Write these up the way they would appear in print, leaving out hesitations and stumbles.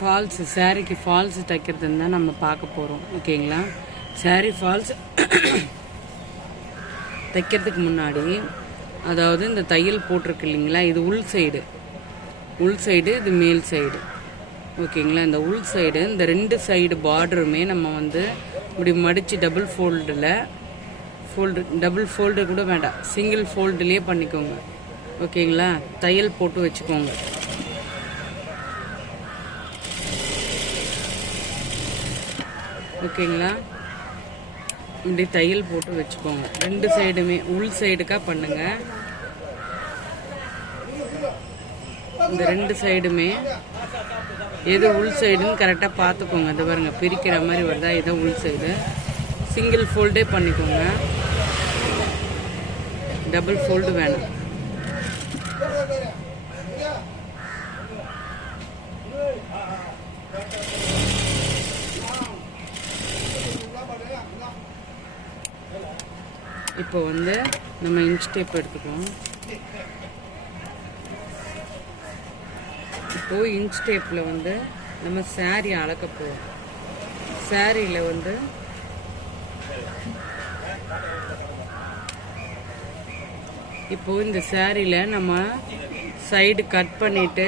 Falls சாரீக்கு falls தைக்கிறதுன்னு தான் நம்ம பார்க்க போகிறோம். ஓகேங்களா? சாரீ ஃபால்ஸ் தைக்கிறதுக்கு முன்னாடி, அதாவது இந்த தையல் போட்டிருக்கு இல்லைங்களா, இது உள் சைடு, இது மேல் சைடு. ஓகேங்களா? இந்த உள் சைடு, இந்த ரெண்டு சைடு பார்டருமே நம்ம வந்து இப்படி மடித்து டபுள் ஃபோல்டு கூட வேண்டாம், சிங்கிள் ஃபோல்டுலேயே பண்ணிக்கோங்க. ஓகேங்களா? தையல் போட்டு வச்சுக்கோங்க. ஓகேங்களா? இப்படி தையல் போட்டு வச்சுக்கோங்க. ரெண்டு சைடுமே உள் சைடுக்கா பண்ணுங்க. இந்த ரெண்டு சைடுமே எது உள் சைடுன்னு கரெக்டாக பார்த்துக்கோங்க. இது பாருங்க, பிரிக்கிற மாதிரி வருதா, இதை உள் சைடு. சிங்கிள் ஃபோல்டே பண்ணிக்கோங்க, டபுள் ஃபோல்டு வேணும். இப்போ வந்து நம்ம இன்ச் டேப் எடுத்துக்குவோம். இப்போ இன்ச் டேப்பில் வந்து நம்ம சாரீ அளக்க போவோம். சாரியில் வந்து இப்போ இந்த சாரியில் நம்ம சைடு கட் பண்ணிட்டு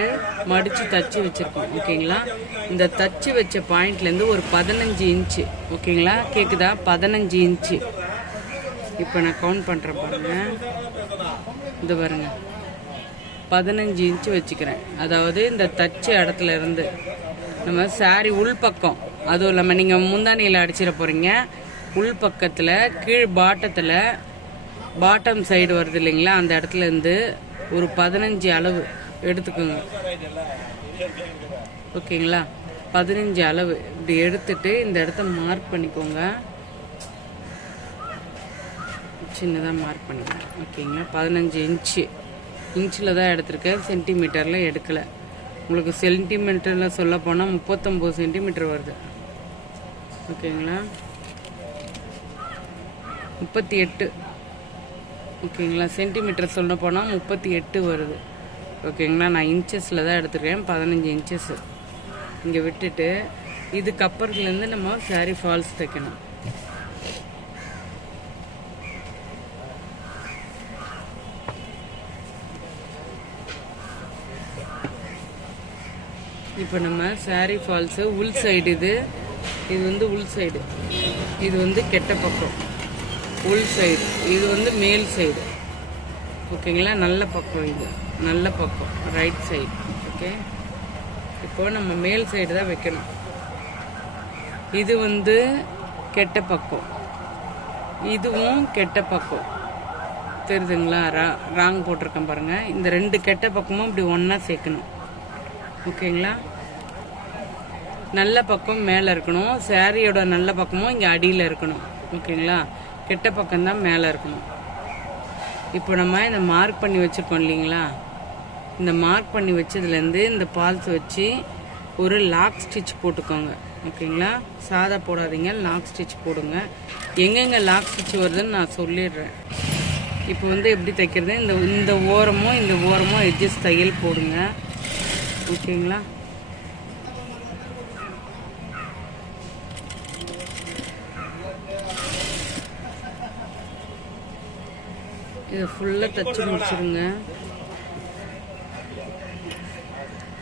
மடித்து தச்சு வச்சுருக்கோம். ஓகேங்களா? இந்த தச்சு வச்ச பாயிண்ட்லேருந்து ஒரு 15 இன்ச்சு. ஓகேங்களா? கேட்குதா? 15 இன்ச்சு. இப்போ நான் கவுண்ட் பண்ணுறேன் பாருங்க. இது பாருங்க, 15 இன்ச்சு வச்சுக்கிறேன். அதாவது இந்த தச்ச இடத்துல இருந்து நம்ம சாரி உள்பக்கம், அதுவும் இல்லாமல் நீங்கள் முந்தானியில் அடிச்சிட போகிறீங்க, உள்பக்கத்தில் கீழ் பாட்டம் சைடு வருது இல்லைங்களா, அந்த இடத்துல இருந்து ஒரு 15 அளவு எடுத்துக்கோங்க. ஓகேங்களா? 15 அளவு இப்படி எடுத்துட்டு இந்த இடத்த மார்க் பண்ணிக்கோங்க. சின்னதாக மார்க் பண்ணிக்கோங்க. ஓகேங்களா? 15 இன்ச்சில் தான் எடுத்திருக்கேன், சென்டிமீட்டரில் எடுக்கலை. உங்களுக்கு சென்டிமீட்டரில் சொல்ல போனால் 39 சென்டிமீட்டர் வருது. ஓகேங்களா? 38. ஓகேங்களா? சென்டிமீட்டர் சொல்ல போனால் 38 வருது. ஓகேங்களா? நான் இன்ச்சஸில் தான் எடுத்துருக்கேன், 15 இன்ச்சஸ். இங்கே விட்டுட்டு இதுக்கப்புறத்துலேருந்து நம்ம சாரீ ஃபால்ஸ் தைக்கணும். இப்போ நம்ம சாரீ ஃபால்ஸு உள் சைடு, இது வந்து உள் சைடு, இது வந்து கெட்ட பக்கம் உள் சைடு, இது வந்து மேல் சைடு. ஓகேங்களா? நல்ல பக்கம், இது நல்ல பக்கம் ரைட் சைடு. ஓகே, இப்போ நம்ம மேல் சைடு தான் வைக்கணும். இது வந்து கெட்ட பக்கம், இதுவும் கெட்ட பக்கம். தெரியுதுங்களா? ராங் போட்டிருக்கேன் பாருங்க. இந்த ரெண்டு கெட்ட பக்கமும் இப்படி ஒன்றா சேர்க்கணும். ஓகேங்களா? நல்ல பக்கம் மேலே இருக்கணும், சாரியோட நல்ல பக்கமும் இங்கே அடியில் இருக்கணும். ஓகேங்களா? கெட்ட பக்கம்தான் மேலே இருக்கணும். இப்போ நம்ம இந்த மார்க் பண்ணி வச்சுருக்கோம் இல்லைங்களா, இந்த மார்க் பண்ணி வச்சதுலேருந்து இந்த பால்ஸ் வச்சு ஒரு லாக் ஸ்டிச் போட்டுக்கோங்க. ஓகேங்களா? சாதா போடாதீங்க, லாக் ஸ்டிச் போடுங்க. எங்கெங்கே லாக் ஸ்டிச் வருதுன்னு நான் சொல்லிடுறேன். இப்போ வந்து எப்படி தைக்கிறது, இந்த ஓரமும் எட்ஜஸ் தையல் போடுங்க. ஓகேங்களா? இதை ஃபுல்லாக தச்சு முடிச்சுருங்க.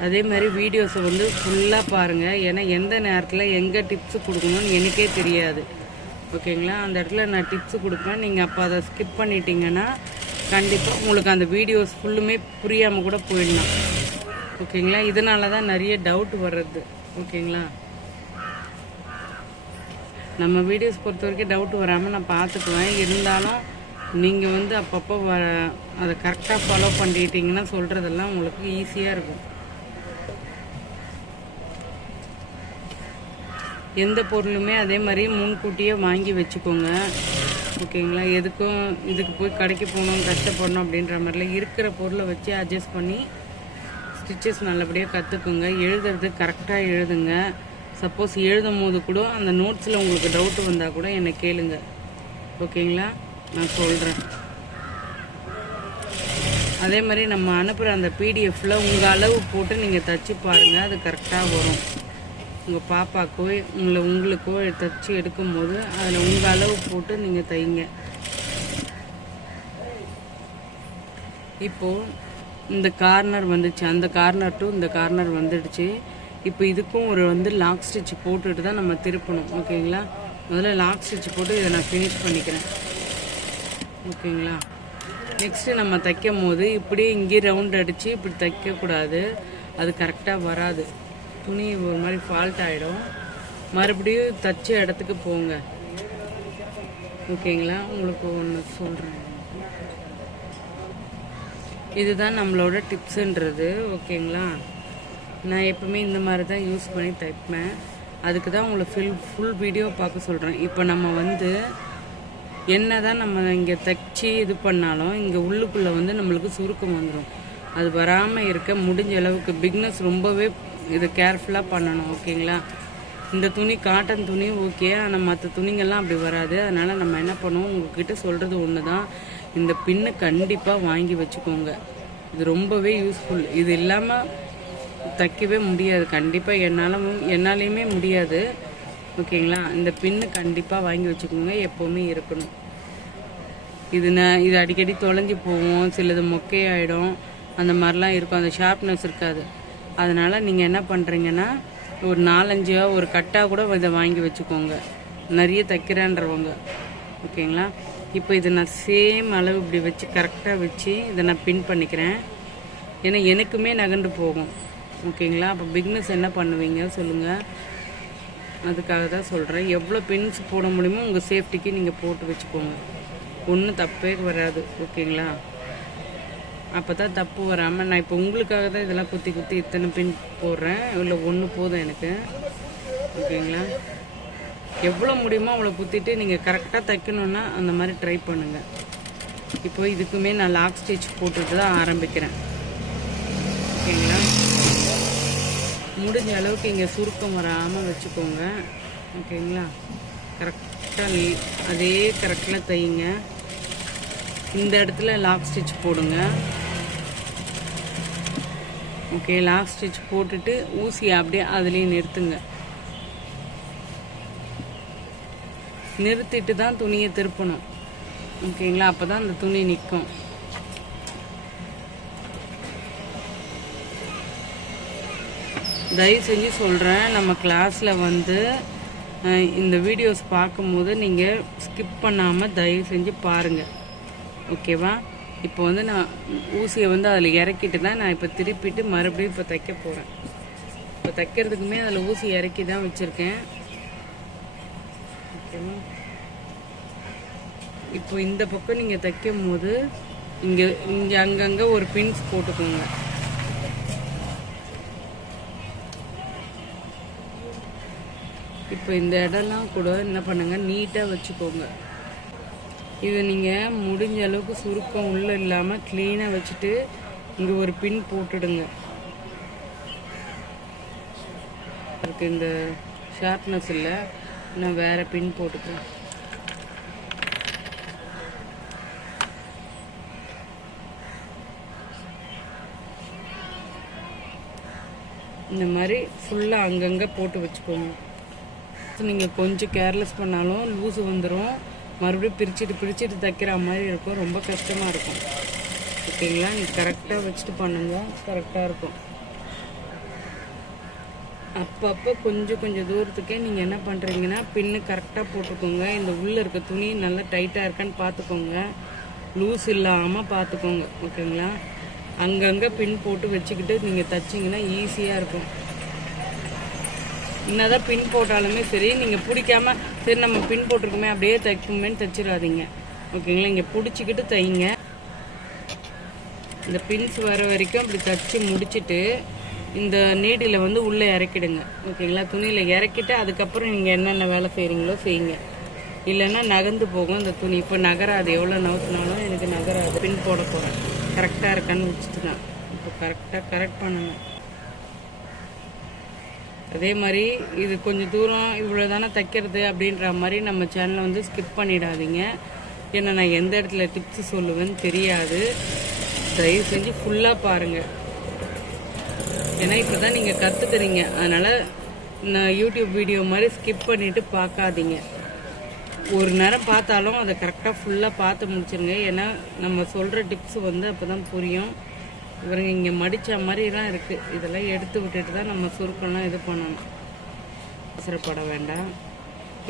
அதே மாதிரி வீடியோஸை வந்து ஃபுல்லாக பாருங்கள். ஏன்னா எந்த நேரத்தில் எங்கே டிப்ஸ் கொடுக்கணும்னு எனக்கே தெரியாது. ஓகேங்களா? அந்த இடத்துல நான் டிப்ஸ் கொடுப்பேன், நீங்கள் அப்போ அதை ஸ்கிப் பண்ணிட்டீங்கன்னா கண்டிப்பாக உங்களுக்கு அந்த வீடியோஸ் ஃபுல்லுமே புரியாமல் கூட போயிடலாம். ஓகேங்களா? இதனால தான் நிறைய டவுட் வர்றது. ஓகேங்களா? நம்ம வீடியோஸ் பொறுத்த வரைக்கும் டவுட் வராமல் நான் பார்த்துக்குவேன். இருந்தாலும் நீங்கள் வந்து அப்பப்போ அதை கரெக்டாக ஃபாலோ பண்ணிட்டீங்கன்னா சொல்கிறதெல்லாம் உங்களுக்கு ஈஸியாக இருக்கும். எந்த பொருளுமே அதே மாதிரி முன்கூட்டியே வாங்கி வச்சுக்கோங்க. ஓகேங்களா? இதுக்கு போய் கடைக்கு போகணும், கஷ்டப்படணும் அப்படின்ற மாதிரிலாம் இருக்கிற பொருளை வச்சு அட்ஜஸ்ட் பண்ணி ஸ்டிச்சஸ் நல்லபடியாக கற்றுக்குங்க. எழுதுறது கரெக்டாக எழுதுங்க. சப்போஸ் எழுதும் போது கூட அந்த நோட்ஸில் உங்களுக்கு டவுட் வந்தால் கூட என்னை கேளுங்க. ஓகேங்களா? நான் சொல்கிறேன். அதே மாதிரி நம்ம அனுப்புகிற அந்த பிடிஎஃப்பில் உங்கள் அளவு போட்டு நீங்கள் தச்சு பாருங்கள், அது கரெக்டாக வரும். உங்கள் பாப்பாக்கோ உங்களுக்கோ தச்சு எடுக்கும்போது அதில் உங்கள் அளவு போட்டு நீங்கள் தைங்க. இப்போது இந்த கார்னர் வந்துச்சு, அந்த கார்னர் டு இந்த கார்னர் வந்துடுச்சு. இப்போ இதுக்கும் ஒரு லாக் ஸ்டிச் போட்டுட்டு தான் நம்ம திருப்பணும். ஓகேங்களா, முதல்ல லாக் ஸ்டிச் போட்டு இதை நான் ஃபினிஷ் பண்ணிக்கிறேன். ஓகேங்களா, நெக்ஸ்ட்டு நம்ம தைக்கும் போது இப்படியே இங்கே ரவுண்ட் அடித்து இப்படி தைக்கக்கூடாது, அது கரெக்டாக வராது. துணி ஒரு மாதிரி ஃபால்ட் ஆகிடும். மறுபடியும் தச்ச இடத்துக்கு போங்க. ஓகேங்களா, உங்களுக்கு ஒன்று சொல்கிறேன், இதுதான் நம்மளோட டிப்ஸுன்றது. ஓகேங்களா, நான் எப்பவுமே இந்த மாதிரி தான் யூஸ் பண்ணி தைப்பேன். அதுக்கு தான் உங்களை ஃபுல் வீடியோ பார்க்க சொல்கிறேன். இப்போ நம்ம என்ன தான் நம்ம இங்கே தைச்சி இது பண்ணாலும் இங்கே உள்ளுக்குள்ளே நம்மளுக்கு சுருக்கம் வந்துடும். அது வராமல் இருக்க முடிஞ்ச அளவுக்கு பிக்னஸ் ரொம்பவே இது கேர்ஃபுல்லாக பண்ணணும். ஓகேங்களா, இந்த துணி காட்டன் துணி ஓகே, ஆனால் மற்ற துணிங்கள்லாம் அப்படி வராது. அதனால் நம்ம என்ன பண்ணுவோம், உங்ககிட்ட சொல்கிறது ஒன்று தான், இந்த பின்னு கண்டிப்பாக வாங்கி வச்சுக்கோங்க. இது ரொம்பவே யூஸ்ஃபுல். இது இல்லாமல் தைக்கவே முடியாது, கண்டிப்பாக என்னாலையுமே முடியாது. ஓகேங்களா, இந்த பின்னு கண்டிப்பாக வாங்கி வச்சுக்கோங்க, எப்போவுமே இருக்கணும். இது அடிக்கடி தொலைஞ்சி போவோம், சிலது மொக்கையாயிடும், அந்த மாதிரிலாம் இருக்கும், அந்த ஷார்ப்னஸ் இருக்காது. அதனால் நீங்கள் என்ன பண்ணுறீங்கன்னா ஒரு 4-5 ஒரு கட்டாக கூட இதை வாங்கி வச்சுக்கோங்க, நிறைய தைக்கிறேன்றவங்க. ஓகேங்களா, இப்போ இதை நான் சேம் அளவு இப்படி வச்சு கரெக்டாக வச்சு இதை நான் பின் பண்ணிக்கிறேன். ஏன்னா எனக்குமே நகண்டு போகும். ஓகேங்களா, அப்போ பிக்னஸ் என்ன பண்ணுவீங்க சொல்லுங்கள், அதுக்காக தான் சொல்கிறேன். எவ்வளோ பின்ஸ் போட முடியுமோ உங்கள் சேஃப்டிக்கு நீங்கள் போட்டு வச்சுக்கோங்க, ஒன்றும் தப்பே வராது. ஓகேங்களா, அப்போ தான் தப்பு வராமல். நான் இப்போ உங்களுக்காக தான் இதெல்லாம் குத்தி இத்தனை பின் போடுறேன், இல்லை ஒன்று போதும் எனக்கு. ஓகேங்களா, எவ்வளோ முடியுமோ அவ்வளோ குத்திட்டு நீங்கள் கரெக்டாக தைக்கணுன்னா அந்த மாதிரி ட்ரை பண்ணுங்கள். இப்போ இதுக்குமே நான் லாக் ஸ்டிச் போட்டுட்டு தான் ஆரம்பிக்கிறேன். ஓகேங்களா, முடிஞ்ச அளவுக்கு இங்கே சுருக்கம் வராமல் வச்சுக்கோங்க. ஓகேங்களா, கரெக்டாக அதே கரெக்டாக தையுங்க. இந்த இடத்துல லாக் ஸ்டிச் போடுங்க. ஓகே, லாக் ஸ்டிச் போட்டுட்டு ஊசியை அப்படியே அதுலேயே நிறுத்துங்க. நிறுத்திட்டு தான் துணியை திருப்பணும். ஓகேங்களா, அப்போ தான் அந்த துணி நிற்கும். தயவு செஞ்சு சொல்கிறேன், நம்ம கிளாஸில் இந்த வீடியோஸ் பார்க்கும்போது நீங்கள் ஸ்கிப் பண்ணாமல் தயவு செஞ்சு பாருங்கள். ஓகேவா, இப்போ நான் ஊசியை அதில் இறக்கிட்டு தான் நான் இப்போ திருப்பிட்டு மறுபடியும் இப்போ தைக்க போகிறேன். இப்போ தைக்கிறதுக்குமே அதில் ஊசி இறக்கி தான் வச்சுருக்கேன். ஓகேவா, இப்போ இந்த பக்கம் நீங்கள் தைக்கும் போது இங்கே அங்கங்கே ஒரு பின்ஸ் போட்டுக்கோங்க. இப்போ இந்த இடம்லாம் கூட என்ன பண்ணுங்க, நீட்டாக வச்சுக்கோங்க. இது நீங்கள் முடிஞ்ச அளவுக்கு சுருக்கம் உள்ளே இல்லாமல் க்ளீனாக வச்சுட்டு இங்கே ஒரு பின் போட்டுடுங்க. அதுக்கு இந்த ஷார்ப்னஸ் இல்லை, நான் வேறு பின் போட்டுக்கிறேன். இந்த மாதிரி ஃபுல்லாக அங்கங்கே போட்டு வச்சுக்கோங்க. நீங்கள் கொஞ்சம் கேர்லெஸ் பண்ணாலும் லூஸு வந்துடும், மறுபடியும் பிரிச்சுட்டு தைக்கிற மாதிரி இருக்கும், ரொம்ப கஷ்டமாக இருக்கும். ஓகேங்களா, நீங்கள் கரெக்டாக வச்சுட்டு பண்ணுங்க, கரெக்டாக இருக்கும். அப்பப்போ கொஞ்சம் தூரத்துக்கே நீங்கள் என்ன பண்ணுறீங்கன்னா பின்னு கரெக்டாக போட்டுக்கோங்க. இந்த உள்ளே இருக்க துணி நல்லா டைட்டாக இருக்கான்னு பார்த்துக்கோங்க, லூஸ் இல்லாமல் பார்த்துக்கோங்க. ஓகேங்களா, அங்கங்கே பின் போட்டு வச்சுக்கிட்டு நீங்கள் தைச்சிங்கன்னா ஈஸியாக இருக்கும். என்னதான் பின் போட்டாலுமே சரி, நீங்கள் பிடிக்காம சரி நம்ம பின் போட்டிருக்கோமே அப்படியே தைக்குமேன்னு தைச்சிடாதீங்க. ஓகேங்களா, இங்கே பிடிச்சிக்கிட்டு தைங்க. இந்த பின்ஸ் வர வரைக்கும் அப்படி தைச்சி முடிச்சுட்டு இந்த நீடில் உள்ளே இறக்கிடுங்க. ஓகேங்களா, துணியில் இறக்கிட்டு அதுக்கப்புறம் நீங்கள் என்னென்ன வேலை செய்கிறீங்களோ செய்யுங்க. இல்லைன்னா நகர்ந்து போகும் இந்த துணி. இப்போ நகராது, எவ்வளோ நகர்த்தினாலும் எனக்கு நகராது. பின் போட போகிறேன், கரெக்டாக இருக்கான்னு வச்சுட்டு தான் இப்போ கரெக்ட் பண்ணுங்க. அதே மாதிரி இது கொஞ்சம் தூரம் இவ்வளோ தானே தைக்கிறது அப்படின்ற மாதிரி நம்ம சேனலை ஸ்கிப் பண்ணிடாதீங்க. ஏன்னா நான் எந்த இடத்துல டிப்ஸ் சொல்லுவேன்னு தெரியாது. தயவு செஞ்சு ஃபுல்லாக பாருங்கள். ஏன்னா இப்போ தான் நீங்கள் கற்றுக்குறீங்க. அதனால் நான் யூடியூப் வீடியோ மாதிரி ஸ்கிப் பண்ணிவிட்டு பார்க்காதீங்க. ஒரு நேரம் பார்த்தாலும் அதை கரெக்டாக ஃபுல்லாக பார்த்து முடிச்சிருங்க. ஏன்னா நம்ம சொல்கிற டிப்ஸ் வந்து அப்போ தான் புரியும். இவருங்க இங்கே மடித்த மாதிரிலாம் இருக்குது. இதெல்லாம் எடுத்து விட்டுட்டு தான் நம்ம சுருக்கம்லாம் இது பண்ணணும். அவசரப்பட வேண்டாம்.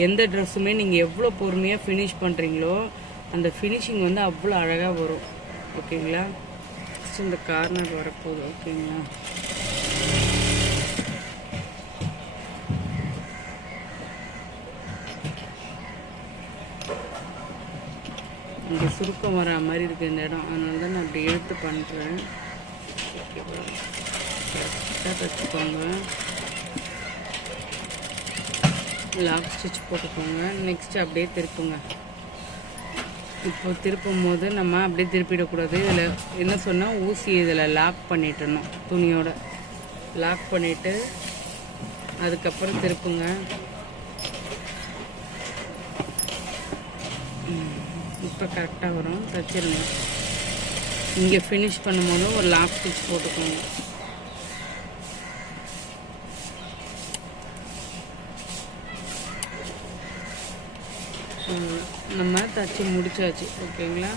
எந்த ட்ரெஸ்ஸுமே நீங்கள் எவ்வளோ பொறுமையாக ஃபினிஷ் பண்ணுறீங்களோ அந்த ஃபினிஷிங் வந்து அவ்வளோ அழகாக வரும். ஓகேங்களா? ஃபஸ்ட்டு இந்த கார்னர் வரப்போகுது. ஓகேங்களா? இங்கே சுருக்கம் வர மாதிரி இருக்குது இந்த இடம். அதனால தான் நான் அப்படி எடுத்து பண்ணுறேன். ஓகேவா? கரெக்டாக தைச்சிக்கோங்க. லாக் ஸ்டிச் போட்டுக்கோங்க. நெக்ஸ்ட்டு அப்படியே திருப்புங்க. இப்போ திருப்பும் போது நம்ம அப்படியே திருப்பிடக்கூடாது. இதில் என்ன சொன்னால் ஊசி இதில் லாக் பண்ணிட்டணும். துணியோட லாக் பண்ணிவிட்டு அதுக்கப்புறம் திருப்புங்க. இப்போ கரெக்டாக வரும். தைச்சிருங்க. இங்கே ஃபினிஷ் பண்ணும்போது ஒரு லாக் ஸ்டிச் போட்டுக்கோங்க. நம்ம தைச்சி முடிச்சாச்சு. ஓகேங்களா?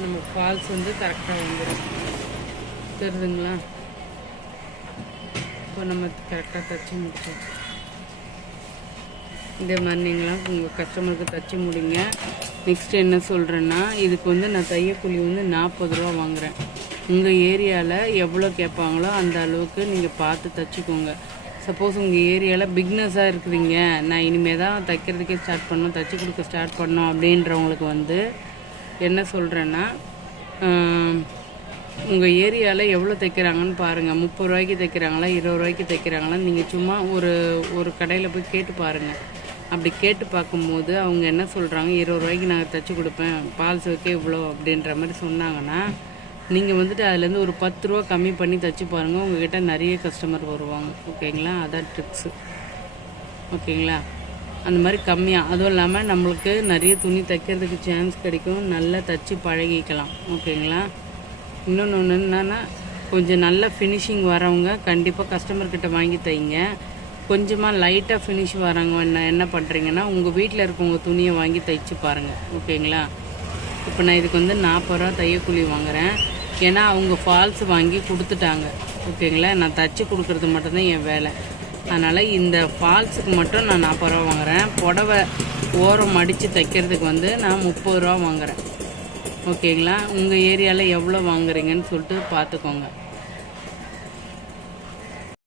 நம்ம ஃபால்ஸ் வந்து கரெக்டாக வந்துடும். தெரியுதுங்களா? இப்போ நம்ம கரெக்டாக தைச்சி முடிச்சாச்சு. இதே மாதிரி நீங்களாம் உங்கள் கஸ்டமருக்கு தைச்சி முடிங்க. நெக்ஸ்ட்டு என்ன சொல்கிறேன்னா, இதுக்கு வந்து நான் தையக்கூலி வந்து 40 ரூபா வாங்குகிறேன். உங்கள் ஏரியாவில் எவ்வளோ கேட்பாங்களோ அந்த அளவுக்கு நீங்கள் பார்த்து தைச்சிக்கோங்க. சப்போஸ் உங்கள் ஏரியாவில் பிக்னஸாக இருக்கிறீங்க, நான் இனிமேல் தான் தைக்கிறதுக்கே ஸ்டார்ட் பண்ணணும், தைச்சி கொடுக்க ஸ்டார்ட் பண்ணோம் அப்படின்றவங்களுக்கு வந்து என்ன சொல்கிறேன்னா, உங்கள் ஏரியாவில் எவ்வளோ தைக்கிறாங்கன்னு பாருங்கள். 30 ரூபாய்க்கு தைக்கிறாங்களா, 20 ரூபாய்க்கு தைக்கிறாங்களா, நீங்கள் சும்மா ஒரு கடையில் போய் கேட்டு பாருங்கள். அப்படி கேட்டு பார்க்கும்போது அவங்க என்ன சொல்கிறாங்க, 20 ரூபாய்க்கு நான் தைச்சி கொடுப்பேன், பால் சோக்கே இவ்வளோ அப்படின்ற மாதிரி சொன்னாங்கன்னா, நீங்கள் வந்துட்டு அதுலேருந்து ஒரு 10 ரூபா கம்மி பண்ணி தைச்சி பாருங்கள். உங்கள்கிட்ட நிறைய கஸ்டமர் வருவாங்க. ஓகேங்களா? அதான் டிப்ஸு. ஓகேங்களா? அந்த மாதிரி கம்மியாக, அதுவும் இல்லாமல் நம்மளுக்கு நிறைய துணி தைக்கிறதுக்கு சான்ஸ் கிடைக்கும். நல்லா தைச்சி பழகிக்கலாம். ஓகேங்களா? இன்னொன்று என்னென்னா, கொஞ்சம் நல்ல ஃபினிஷிங் வரவங்க கண்டிப்பாக கஸ்டமர்கிட்ட வாங்கி தைங்க. கொஞ்சமாக லைட்டாக ஃபினிஷ் வரவங்க என்ன பண்ணுறீங்கன்னா, உங்கள் வீட்டில் இருக்கவங்க துணியை வாங்கி தைச்சி பாருங்கள். ஓகேங்களா? இப்போ நான் இதுக்கு வந்து 40 ரூபா தையக்கூலி வாங்குகிறேன். ஏன்னா அவங்க ஃபால்ஸ் வாங்கி கொடுத்துட்டாங்க. ஓகேங்களா? நான் தைச்சி கொடுக்குறது மட்டும்தான் என் வேலை. அதனால் இந்த ஃபால்ஸுக்கு மட்டும் நான் 40 ரூபா வாங்குகிறேன். புடவை ஓரம் மடித்து தைக்கிறதுக்கு வந்து நான் 30 ரூபா வாங்குகிறேன். ஓகேங்களா? உங்கள் ஏரியாவில் எவ்வளோ வாங்குறீங்கன்னு சொல்லிட்டு பார்த்துக்கோங்க.